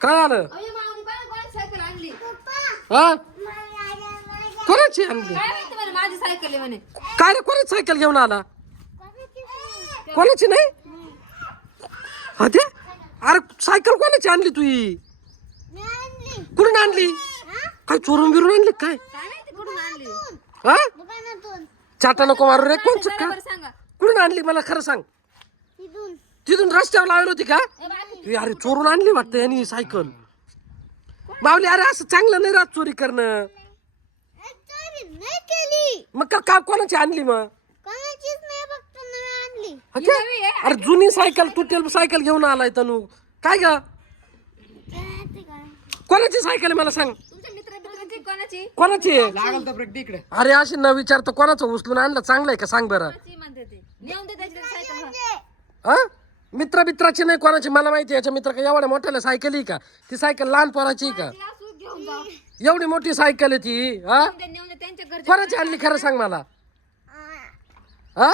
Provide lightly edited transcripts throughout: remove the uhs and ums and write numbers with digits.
काय आलं हा कोणाची आणली माझी सायकल आहे म्हणे. काय रे कोणाची सायकल घेऊन आला कोणाची नाही हा ते अरे सायकल कोणाची आणली तू ही कुठून आणली काय चोरून बिरून आणली काय काय माहिती कुठून आणली. हा चाटा नको मारू रे कोण का बरं सांगा. कुठून आणली मला खरं सांग तिथून रस्त्यावर लावली होती का अरे चोरून आणली वाटतं यांनी सायकल माऊली अरे असं चांगलं नाही राहत चोरी करणं मग का कोणाची आणली मग अच्छा? अरे जुनी सायकल तुटेल सायकल घेऊन आलाय तनू काय ग कोणाची सायकल आहे मला सांग तुमच्या मित्राची कोणाची कोणाची आहे? लागल तर ब्रेक तिकडे. अरे अशी न विचारता कोणाचं उचलून आणलं चांगलं आहे का सांग बरं कोणाची म्हणते ते नेऊन दे त्याची सायकल. हा मित्राची नाही कोणाची मला माहिती याच्या मित्र का एवढ्या मोठ्याला सायकल आहे का ती सायकल लहान पोराची आहे का घेऊन जाऊ. एवढी मोठी सायकल आहे ती हा नेऊन दे त्यांच्या घरच्या. कोणाची आणली खरं सांग मला हा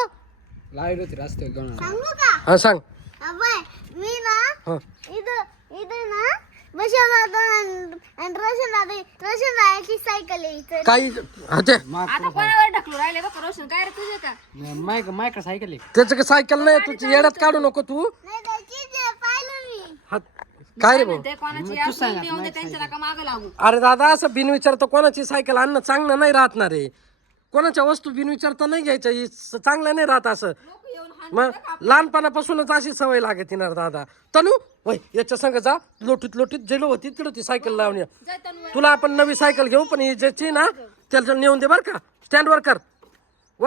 लावली होती रस्त्यावर घेऊन आला. सांगू का हा सांग मी ना हा इथं ना बसवला होता आणि रोशन दादाची सायकल आहे इथं. काही हा ते आता कोणावर ढकलू राहिले बघ रोशन काय रे तुझे का मायका सायकल आहे. त्याचं काही सायकल नाही तुझी येड्यात काढू नको तू नाही त्याचीच आहे, पाहिलं मी. हा काय रे भाऊ ते कोणाची असून नेऊन दे त्यांच्या नका मागं लागू. अरे दादा असं बिन विचारता कोणाची सायकल आणणं चांगलं नाही राहत ना रे कोणाच्या वस्तू बिन विचारता नाही घ्यायच्या ही चांगलं नाही राहत असं लोक येऊन मग लहानपणापासूनच अशी सवय लागते ना रे दादा तनू वय याच्या संग जा लोटीत जेलो होती तिथं ती सायकल लावून ये. जाय तनू. तुला आपण नवी सायकल घेऊ पण ही ज्याची ना त्याला नेऊन दे बरं का स्टँड वर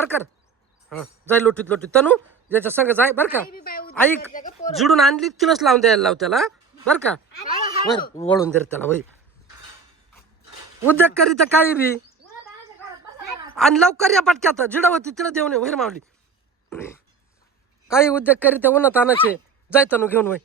कर हा जाय लोटीत तनू याच्या संग जाय बरं का ऐक जुडून आणली तिलाच लावून द्यायला लाव त्याला बरं का वर वळून दे रे त्याला वय उद्योग करीत काही बी आणि लवकर या पटक्यात जिडावती तिला देऊन ये वैर मावली काही उद्योग करीत उन्हात आणायचे जाय तनू घेऊन वय